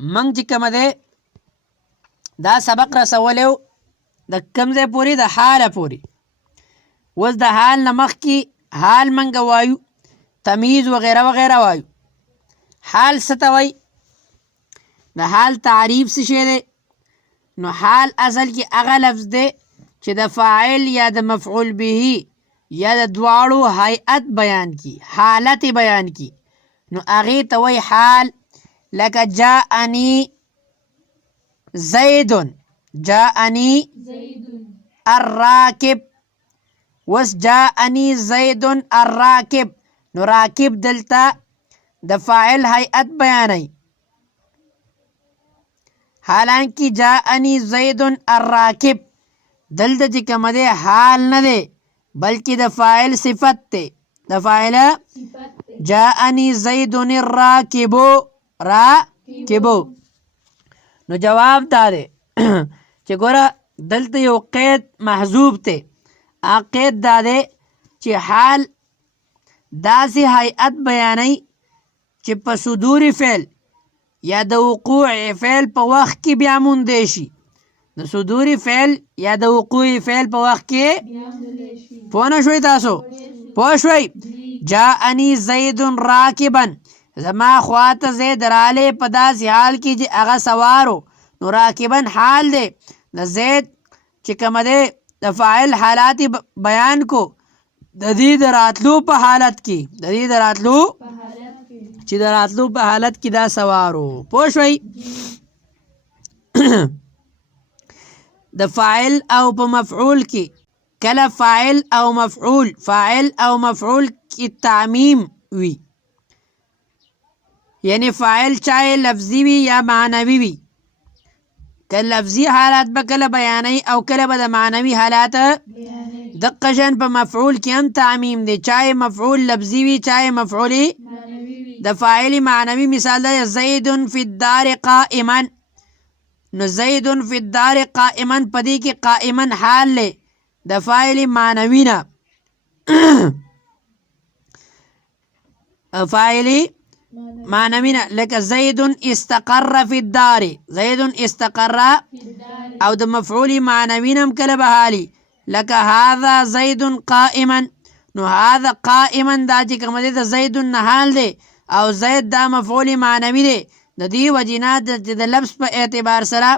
منګ چې کومه دی دا سبق رسولی و د کوم ځای پورې د حاله پورې. اوس د حال نه مخکې حال منګه وایو، تمیز وغیره وغیره وایو. حال څه ته وایي؟ د حال تعریف څه شی دی؟ نو حال اصل کې هغه لفظ دی چې د فاعل یا د مفعول به یا د دواړو هیئت بیان کی، حالت بیان کی، نو هغې ته وایي حال. لکه جاءنی زیدن، جاءنی الراکب. وس جاءنی زیدن الراکب، نو راکب دلته د فاعل هیئت بیانوي، حالانکه جاءنی زیدن الراکب دلته چې کومه دی حال نه دی بلکې د فاعل صفت دی، د فاعل جاءنی زیدن الراکبو، راکبو. نو جواب دا دی چې ګوره دلته یو قید محذوب دی. هغه قید دا دی چې حال داسې هیئت بیانوي چې په صدور فعل یا د وقوع فعل په وخت کې بیا موندی شي. د صدور فعل یا د وقوع فعل په وخت کې پوه نه شوئ؟ تاسو پوه شوئ؟ جاءنی زید راکبا، زما خواته زید رالی په داسې حال کې چې هغه سوارو. نو راکبا حال دی د زید چې کومه دی د فاعل حالات بیان کو د دې د راتلو په حالت کې، د دې د راتلو چې د راتلو په حالت کې دا سوارو. پوه شوئ؟ د فاعل او په مفعول کې کله فاعل او مفعول کې تعمیم وي، یعنی فاعل چاہے لفظی وي یا معنوي وي. که لفظي حالات به کله بیانوي او کله به د معنوي حالات. دقه شان په مفعول کې هم تعمیم دی، چاہے مفعول لفظي وي چاہے مفعول د فاعل معنوي. مثال ده زید فی الدار قائما، نو زید فی الدار قائما پدې کې قائما حال له د فاعل معنوي نه، فاعل معنوي نه. لکه زید استقر فی الدار، زید استقر، او د مفعول معنوي نه هم کله به حالي. لکه هذا زید قائما، نو هذا قائما دا چې کوم دی د زید نه حال دی او زید دا مفعول معنوي دی. د دې وجې نه د لفظ په اعتبار سره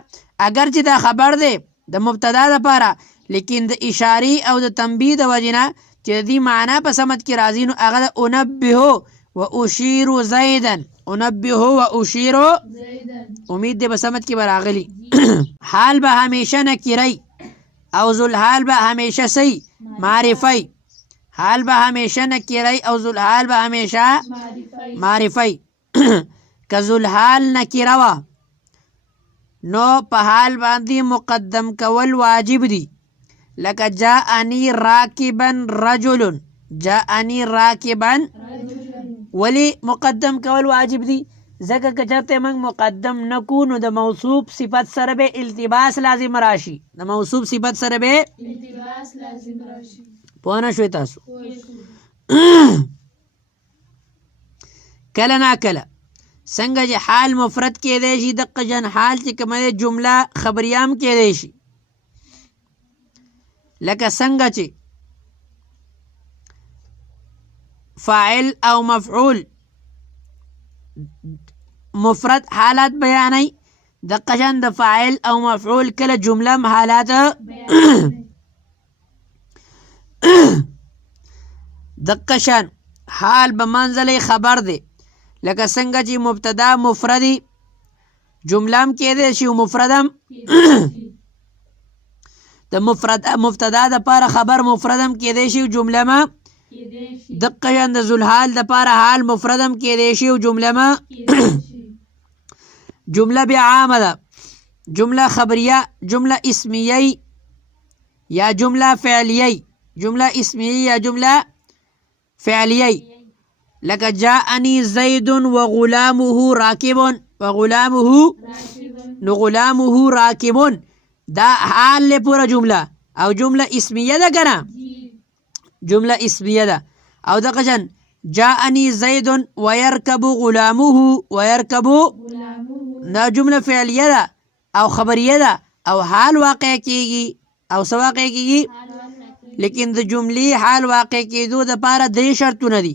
اگر چې دا خبر دی د مبتدا دپاره، لیکن د اشارې او د تنبیه د وجې نه چې د دې معنا په سمت کې راځي، نو هغه د انبهو و اشیر زیدا، انبهو و اشیر امید دی په سمت کې به راغلي. حال به همیشه نکری او ذوالحال به همیشه سی معرفی، حال به همیشه نکری او ذوالحال به همیشه معرفی. که ذوالحال نکره وه نو په حال باندې مقدم کول واجب دي. لکه جاءنی راکبا رجل، جاءنی راکبا ولی مقدم کول واجب دي؟ ځکه که چېرته موږ مقدم نکو نو د موصوف صفت سره به التباس لازم راشي، د موصوف صفت سره به التباس لازم راشي. پوه نه شوئ تاسو؟ کله نا کله څنګه چې حال مفرد کېدی شي دقه جن حال چې کومه دی جمله خبریه هم کېدی شي. لکه څنګه چې فاعل او مفعول مفرد حالات بیانوي، دقه شان د فاعل او مفعول کله جمله هم حالات دقه شان حال به منزله خبر دی. لکه څنګه چې مبتدا مفردی جمله هم کېدی شي او مفرد هم د مبتدا دپاره خبر مفرد هم کېدی شي او جمله ما. دقه شان د ذوالحال دپاره حال مفرد هم کېدی شي او جمله ما. جمله بیا عامه ده، جمله خبریه، جمله اسمیه یا جمله فعلیه، جمله اسمیه یا جمله فعلیه. لکه جاءنی زید و غلامه راکبون، و غلامه نو غلامه راکبون دا حال له پورا جمله او جمله اسمیه ده کنه، جمله اسمیه ده. او دغه جاءنی زید و یرکب غلامه، و یرکب دا جمله فعلیه ده او خبریه ده او حال واقع کیږي او څه واقع کیږي لیکن د جملې حال واقع کېدو دپاره درې شرطونه دي.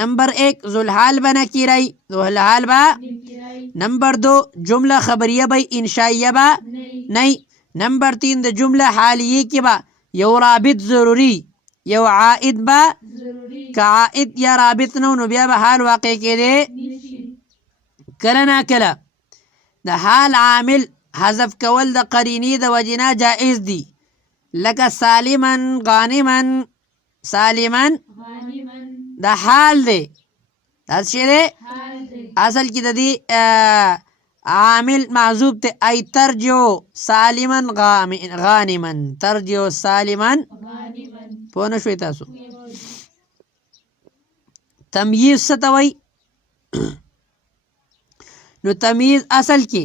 نمبر 1 ذوالحال به نکیرای، ذوالحال به. نمبر 2 جمله خبریه به انشائیه به نہیں. نمبر 3 د جمله حالیه کې به یو رابط ضروری یو عائد به که عائد یا رابط نو نو بیا به حال واقع کېدی کله نا کله. د حال عامل حذف کول د قرینې د وجې نه جائز دي لکه سالما غانما. سالما د حال دی دا څه دی اصل کې د دې عامل محذوب ته ای ترجو سالما غانما ترجو سالما. پوه نه شوئ تاسو تمییز څه ته وایي؟ نو تمییز اصل کې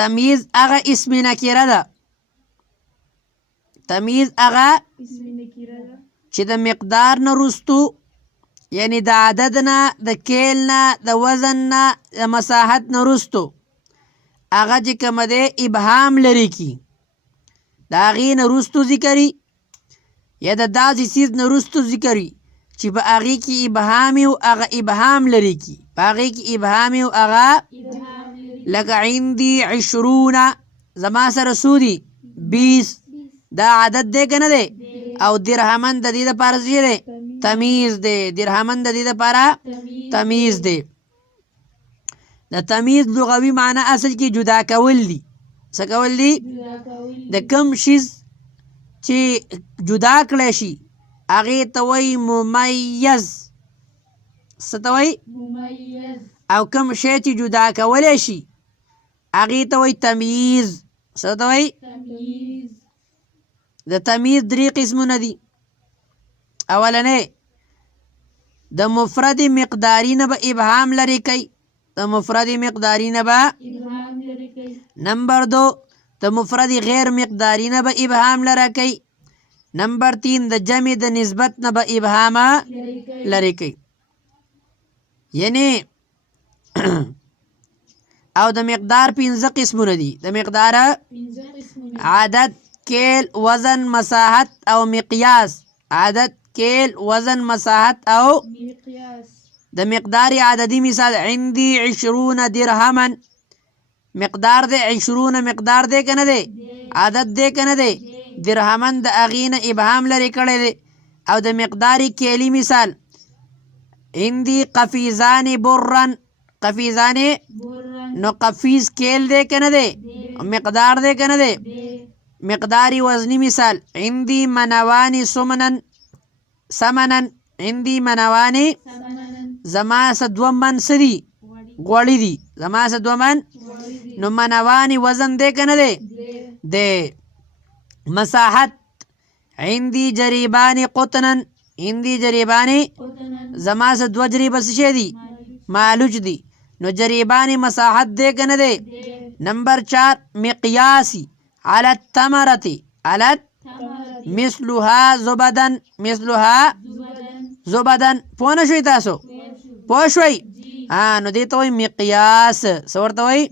تمییز هغه اسم نکره ده. تمییز هغه چې د مقدار نه رستو یعنی د عدد نه د کیل نه د وزن نه د مساحت نه رستو هغه چې کومه دی ابهام لري کی د هغې نه رستو ذکري یا د داسې څیز نه رستو ذکري چې په هغې کې ابهام او هغه ابهام لري کی په هغې کې ابهام او هغه لکه عندي 20 زما سره څو دي 20 دا عدد دی که نه دی او درهمن د دې دپاره څه دی تمیز دی. درهمن د دې دپاره تمیز دی. د تمیز لغوي معنی اصل کې جدا کول دي. څه کول دي؟ د کوم شیز چې جدا کړی شي هغې ته وایي ممیز. څه ته وایي؟ او کوم شی چې جدا کولی شي هغې ته وایي تمیز. څه ته وایي؟ د تمیز 3 قسمونه دي. اولنی د مفرد مقداری نه به ابهام لري کوي. د مفرد مقداری نه به. نمبر 2 د مفرد غیر مقداری نه به ابهام لري کوي. نمبر 3 د جمع د نسبت نه به ابهام لري کوي. یعنی او د مقدار 5 قسمونه دي. د مقدار عدد کیل وزن مساحت او مقیاس. عدد کیل وزن مساحت او د مقدار عددی مثال عندي 20 درهما. مقدار دی 20 مقدار دی که نه دی عدد دی که نه دی درهمن د هغې نه ابهام لرې کړی دی. او د مقدار کیلی مثال عندي قفیزان برا. قفیزان نو قفیز کیل دی که نه دی مقدار دی که نه دی. مقداری وزنی مثال عندي منوان سمنا. عندي منوان زما سه 2 من څه دي غوړي دي. زما سه 2 من نو منوان وزن دی که نه دی دی. مساحت عندي جریبان قطنا. عندي جریبان زما سه 2 جریبه څه شی دي مالوچ دي نو جریبان مساحت دی که نه دی. نمبر 4 مقیاسی على التمرة على مثلها زبدا. مثلها زبدا. پوه نه شوئ تاسو؟ پوه شوئ؟ نو دې ته وایي مقیاس. څه ورته وایي؟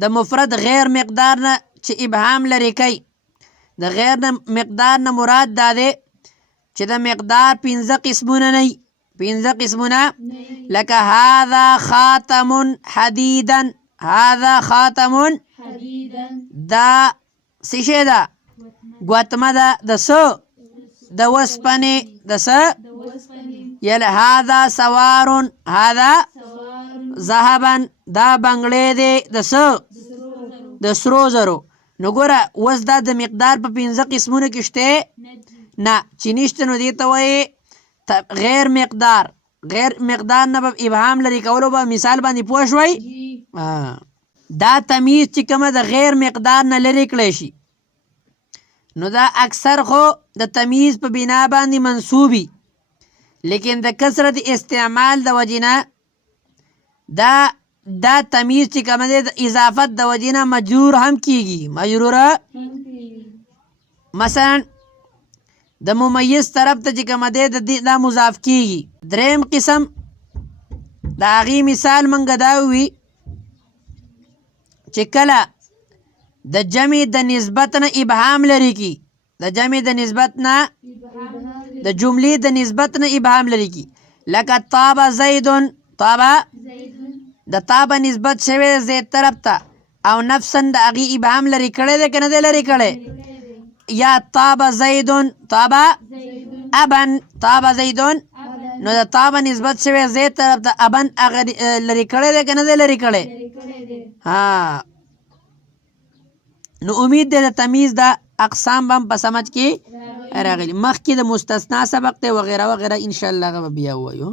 د مفرد غیر مقدار نه چې ابهام لري کوي. د غیر مقدار نه مراد دا دی چې د مقدار 5 قسمونه نه وي. 5 قسمونه لکه هذا خاتم حدیدا. هذا خاتم دا څه شی ده ګوتمه ده د څه د وسپنې د څه یعنې هذا سوار. هذا ذهبا دا بنګړی دی د څه د سرو زرو. نو ګوره اوس دا د مقدار په 5 قسمونو کې شته نه چې نشته نو دې ته وایي غیر مقدار. غیر مقدار نه به ابهام لري کولو به مثال باندې پوه شوئ. دا تمیز چې کومه د غیر مقدار نه لرې کړی شي نو دا اکثر خو د تمیز په بنا باندې منصوبي لیکن د کثرت استعمال د وجې نه دا تمیز چې کومه دی د اضافت د وجې نه مجرور هم کیږي. مجروره مثلا د ممیز طرف ته چې کومه دی دا مضاف کیږي. دریم قسم د هغې مثال منګه دا وي چې کله د جمع د نسبت نه ابهام لري کی د جمع د نسبت نه د جملې د نسبت نه ابهام لري کی لکه طاب زیدون طاب د طاب نسبت شوی زید طرف ته او نفسا د هغې ابهام لري کړی دی که نه دی لري کړی یا طاب زیدون طاب ابن طاب زیدون نو د طاب نسبت شوی زید طرف ته ابن هغه لري کړی دی که نه دی لري کړی ها نو امید دی د تمیز د اقسام به هم په سمجھ کې راغلي مخکې د مستثنا سبق دی وغیره وغیره انشاءالله هغه به بیا ووایو